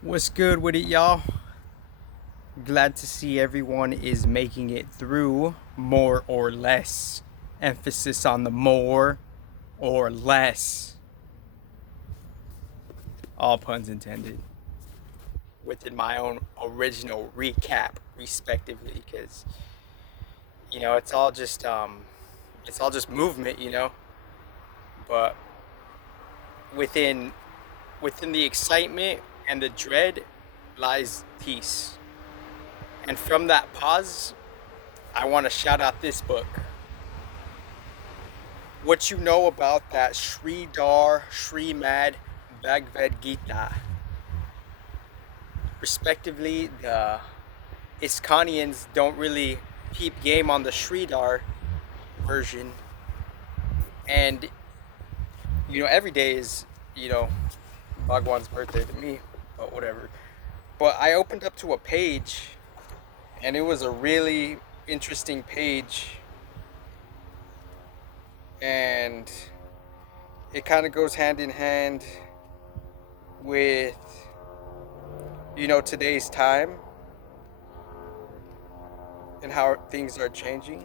What's good with it, y'all? Glad to see everyone is making it through more or less. Emphasis on the more or less. All puns intended. Within my own original recap, respectively, because it's all just movement, But within within the excitement and the dread lies peace. And from that pause, I want to shout out this book. What you know about that Srimad Bhagavad Gita. Respectively, the Iskconians don't really keep game on the Sridhar version. And, every day is, Bhagwan's birthday to me, but whatever. But I opened up to a page, and it was a really interesting page. And it kind of goes hand in hand with today's time and how things are changing.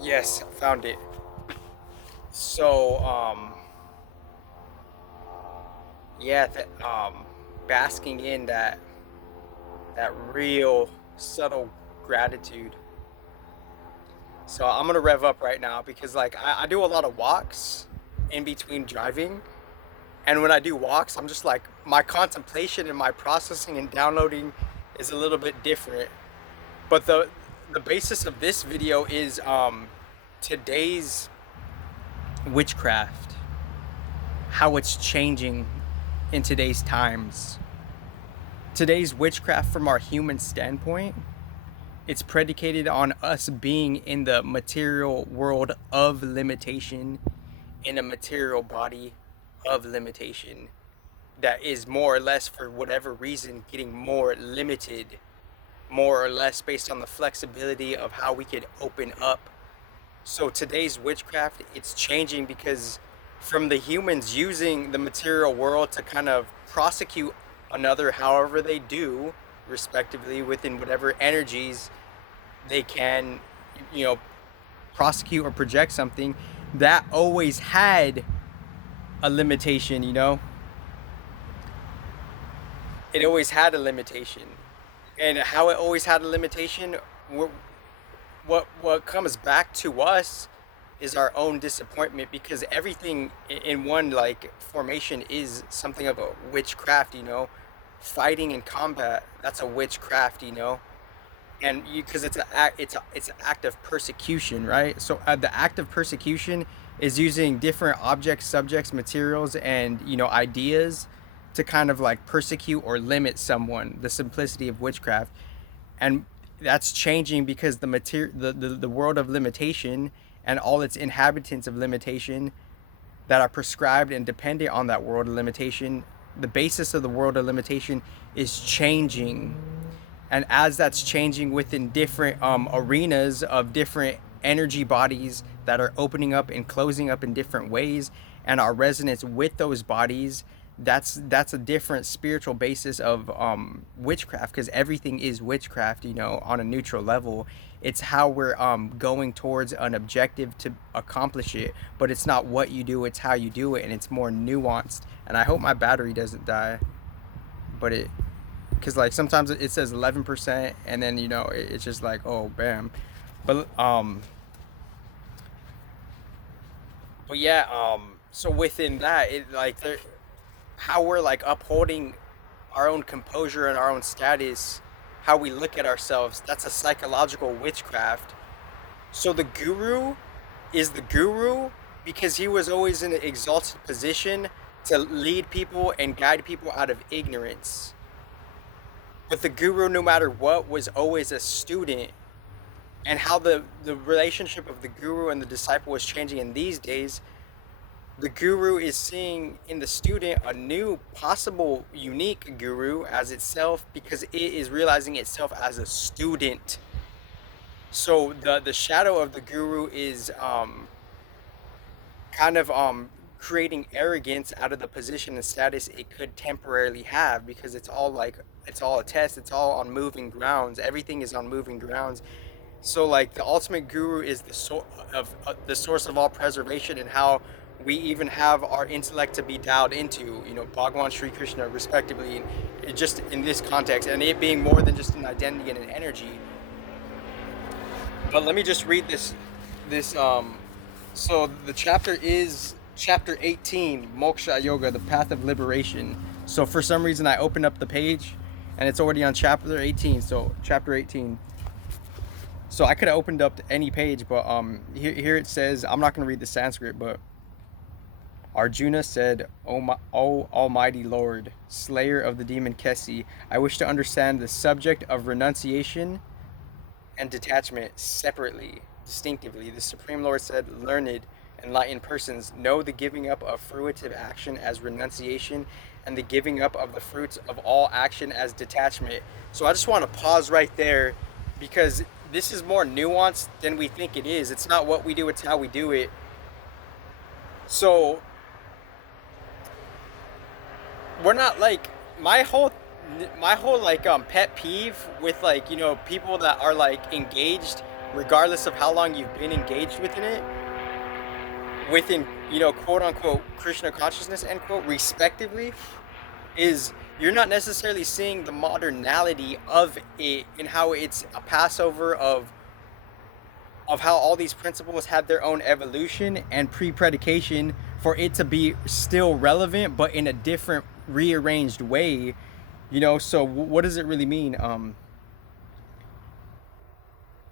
Yes, found it. So yeah, basking in that real subtle gratitude. So I'm gonna rev up right now because I do a lot of walks in between driving. And when I do walks, I'm just like, my contemplation and my processing and downloading is a little bit different. But the basis of this video is today's witchcraft, how it's changing in today's times. Today's witchcraft, from our human standpoint, it's predicated on us being in the material world of limitation, in a material body of limitation that is more or less, for whatever reason, getting more limited, more or less based on the flexibility of how we could open up. So today's witchcraft, it's changing because from the humans using the material world to kind of prosecute another however they do, respectively, within whatever energies they can, prosecute or project something, that always had a limitation. It always had a limitation. And how it always had a limitation, what comes back to us is our own disappointment, because everything in one formation is something of a witchcraft. Fighting in combat, that's a witchcraft. And because it's an act of persecution, right? So the act of persecution is using different objects, subjects, materials, and ideas to kind of persecute or limit someone. The simplicity of witchcraft. And that's changing because the world of limitation and all its inhabitants of limitation that are prescribed and dependent on that world of limitation, the basis of the world of limitation is changing. And as that's changing within different arenas of different energy bodies that are opening up and closing up in different ways, and our resonance with those bodies, that's a different spiritual basis of witchcraft, because everything is witchcraft, on a neutral level. It's how we're going towards an objective to accomplish it, but it's not what you do, it's how you do it, and it's more nuanced. And I hope my battery doesn't die, but because sometimes it says 11%, and then it's just like, oh bam. But yeah, so within that, it how we're upholding our own composure and our own status, how we look at ourselves, that's a psychological witchcraft. So the guru is the guru because he was always in an exalted position to lead people and guide people out of ignorance. But the guru, no matter what, was always a student. And how the relationship of the guru and the disciple is changing in these days, the guru is seeing in the student a new, possible, unique guru as itself, because it is realizing itself as a student. So the shadow of the guru is kind of creating arrogance out of the position and status it could temporarily have, because it's all like, it's all a test, it's all on moving grounds, everything is on moving grounds. So like the ultimate guru is the source of all preservation, and how we even have our intellect to be dialed into, Bhagavan Sri Krishna respectively, and just in this context, and it being more than just an identity and an energy. But let me just read this. So the chapter is chapter 18, Moksha Yoga, the path of liberation. So for some reason I opened up the page and it's already on chapter 18. So chapter 18. So I could have opened up any page, but here it says, I'm not going to read the Sanskrit, but Arjuna said, O Almighty Lord, slayer of the demon Kesi, I wish to understand the subject of renunciation and detachment separately, distinctively. The Supreme Lord said, learned, enlightened persons know the giving up of fruitive action as renunciation, and the giving up of the fruits of all action as detachment. So I just want to pause right there, because this is more nuanced than we think it is. It's not what we do, it's how we do it. So we're not like, my whole like pet peeve with, like, people that are like engaged, regardless of how long you've been engaged within quote unquote Krishna consciousness, end quote, respectively, is you're not necessarily seeing the modernality of it, and how it's a passover of how all these principles had their own evolution and pre-predication for it to be still relevant, but in a different, rearranged way. So what does it really mean?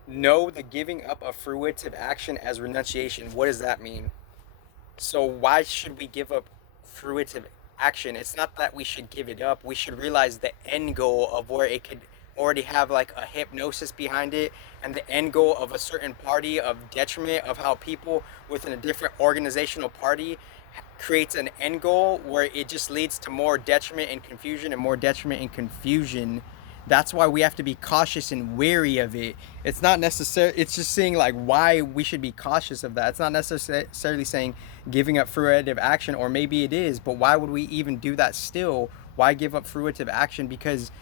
Know the giving up of fruitive action as renunciation. What does that mean? So why should we give up fruitive action? It's not that we should give it up. We should realize the end goal of where it could already have like a hypnosis behind it, and the end goal of a certain party of detriment, of how people within a different organizational party creates an end goal where it just leads to more detriment and confusion and more detriment and confusion. That's why we have to be cautious and wary of it. It's not necessary, it's just saying like why we should be cautious of that. It's not necessarily saying giving up fruitive action, or maybe it is, but why would we even do that still? Why give up fruitive action? Because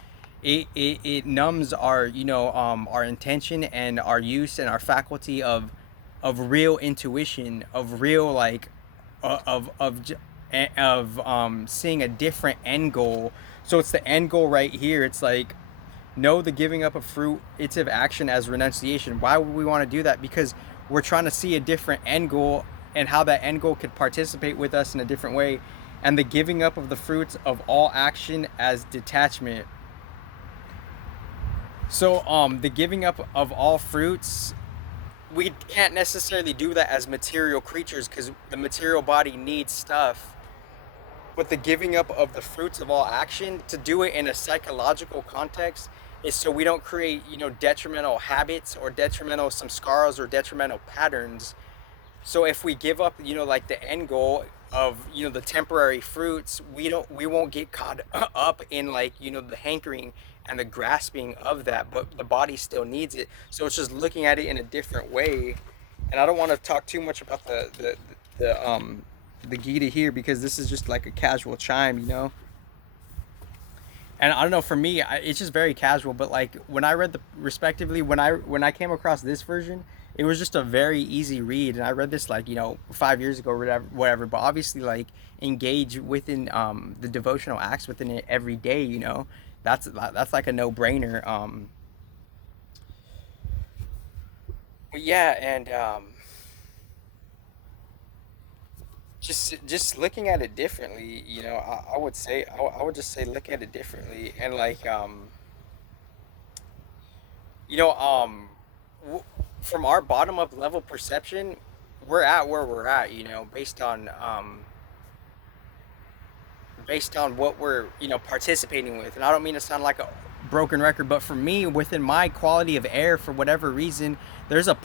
it numbs our our intention and our use and our faculty of real intuition, of real like seeing a different end goal. So it's the end goal right here. It's like, know the giving up of fruitive action as renunciation. Why would we want to do that? Because we're trying to see a different end goal, and how that end goal could participate with us in a different way. And the giving up of the fruits of all action as detachment. So the giving up of all fruits, we can't necessarily do that as material creatures, because the material body needs stuff. But the giving up of the fruits of all action, to do it in a psychological context, is so we don't create detrimental habits, or detrimental samskaras, or detrimental patterns. So if we give up like the end goal of the temporary fruits, we won't get caught up in like the hankering and the grasping of that, but the body still needs it. So it's just looking at it in a different way. And I don't want to talk too much about the Gita here, because this is just like a casual chime. And I don't know, for me, it's just very casual. But like when I read respectively, when I came across this version, it was just a very easy read, and I read this like 5 years ago or whatever. But obviously, like, engage within the devotional acts within it every day. That's like a no-brainer. But yeah, and just looking at it differently. I would say I would just say look at it differently, and like you know w- from our bottom up level perception, we're at where we're at, based on what we're participating with. And I don't mean to sound like a broken record, but for me, within my quality of air, for whatever reason, there's a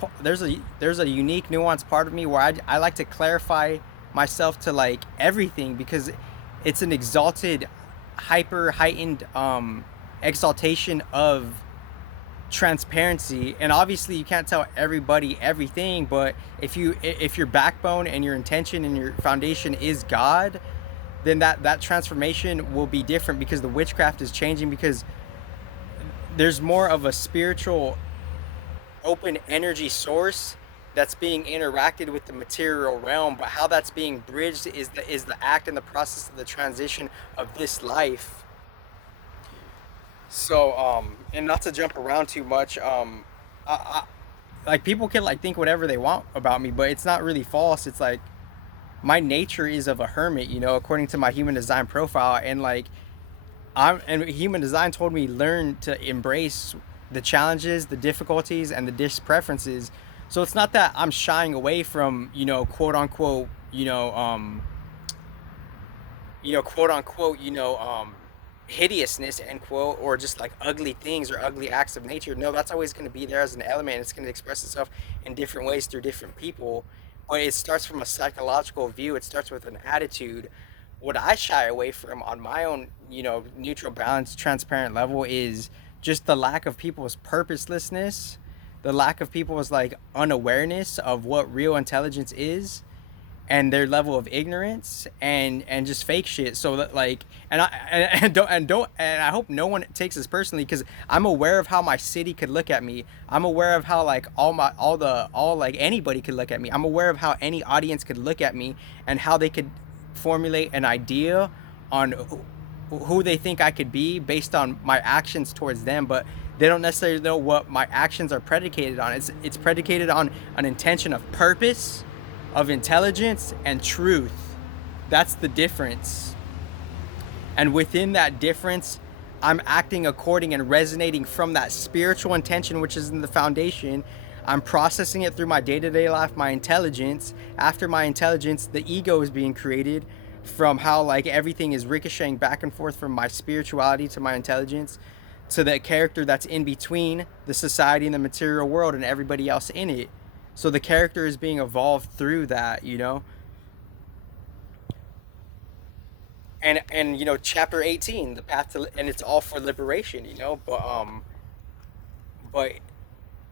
unique nuanced part of me where I like to clarify myself to like everything, because it's an exalted, hyper heightened exaltation transparency. And obviously you can't tell everybody everything, but if your backbone and your intention and your foundation is God, then that transformation will be different, because the witchcraft is changing, because there's more of a spiritual open energy source that's being interacted with the material realm. But how that's being bridged is the act and the process of the transition of this life. So and not to jump around too much, I like, people can like think whatever they want about me, but it's not really false. It's like my nature is of a hermit, according to my human design profile. And like, and human design told me learn to embrace the challenges, the difficulties, and the preferences. So it's not that I'm shying away from, quote unquote, quote unquote, hideousness, end quote, or just like ugly things or ugly acts of nature. No, that's always going to be there as an element. It's going to express itself in different ways through different people. But it starts from a psychological view. It starts with an attitude. What I shy away from on my own, neutral, balanced, transparent level is just the lack of people's purposelessness, the lack of people's like unawareness of what real intelligence is, and their level of ignorance and just fake shit. So that like, and I hope no one takes this personally, because I'm aware of how my city could look at me. I'm aware of how like all like anybody could look at me. I'm aware of how any audience could look at me, and how they could formulate an idea on who they think I could be based on my actions towards them. But they don't necessarily know what my actions are predicated on. It's predicated on an intention of purpose, of intelligence, and truth. That's the difference. And within that difference, I'm acting according and resonating from that spiritual intention, which is in the foundation. I'm processing it through my day-to-day life, my intelligence. After my intelligence, the ego is being created from how like everything is ricocheting back and forth from my spirituality to my intelligence to the character that's in between the society and the material world and everybody else in it. So the character is being evolved through that, and chapter 18, the path to, and it's all for liberation, but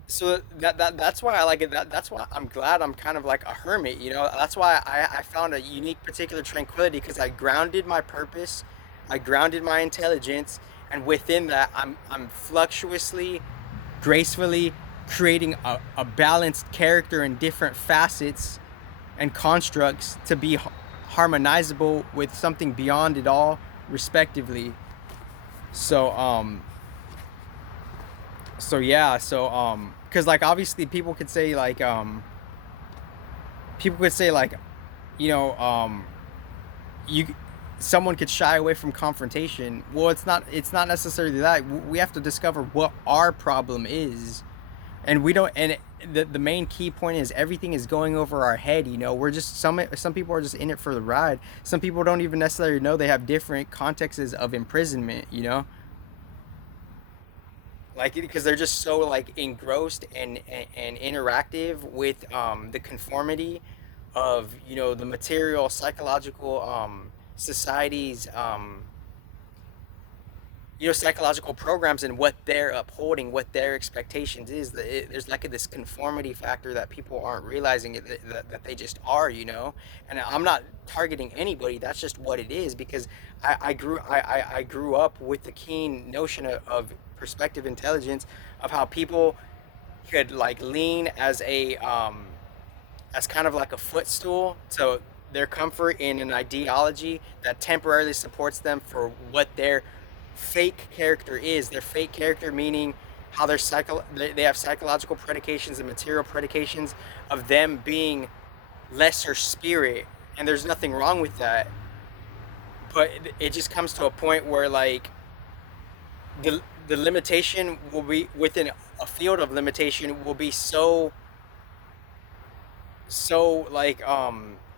so that's why I like it. That's why I'm glad I'm kind of like a hermit, That's why I found a unique particular tranquility, because I grounded my purpose, I grounded my intelligence, and within that I'm fluctuously, gracefully creating a balanced character in different facets and constructs to be harmonizable with something beyond it all, respectively. So yeah, because like obviously people could say like, you know you someone could shy away from confrontation. Well, it's not necessarily that. We have to discover what our problem is, and we don't. And the main key point is everything is going over our head. We're just some people are just in it for the ride. Some people don't even necessarily know they have different contexts of imprisonment. Like, because they're just so like engrossed and interactive with the conformity of the material psychological societies, psychological programs, and what they're upholding, what their expectations is. There's like this conformity factor that people aren't realizing that they just are. And I'm not targeting anybody. That's just what it is, because I grew up with the keen notion of perspective intelligence, of how people could like lean as kind of like a footstool to their comfort in an ideology that temporarily supports them for what their fake character is. Their fake character meaning how they have psychological predications and material predications of them being lesser spirit, and there's nothing wrong with that. But it just comes to a point where like the limitation will be within a field of limitation will be so like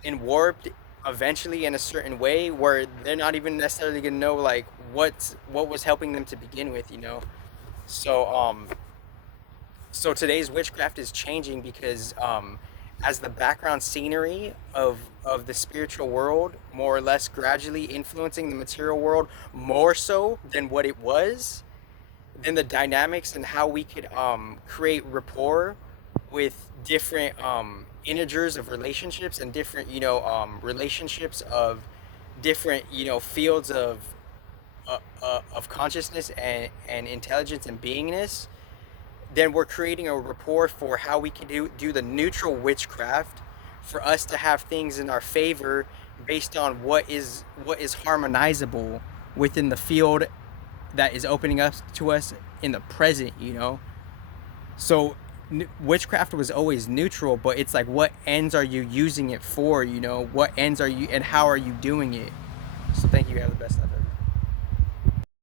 in warped eventually in a certain way, where they're not even necessarily gonna know like what was helping them to begin with. So today's witchcraft is changing because as the background scenery of the spiritual world more or less gradually influencing the material world more so than what it was, then the dynamics and how we could create rapport with different integers of relationships and different relationships of different fields of consciousness and intelligence and beingness, then we're creating a rapport for how we can do the neutral witchcraft for us to have things in our favor based on what is harmonizable within the field that is opening up to us in the present. So witchcraft was always neutral, but it's like, what ends are you using it for? What ends are you, and how are you doing it? So thank you. Have the best ever.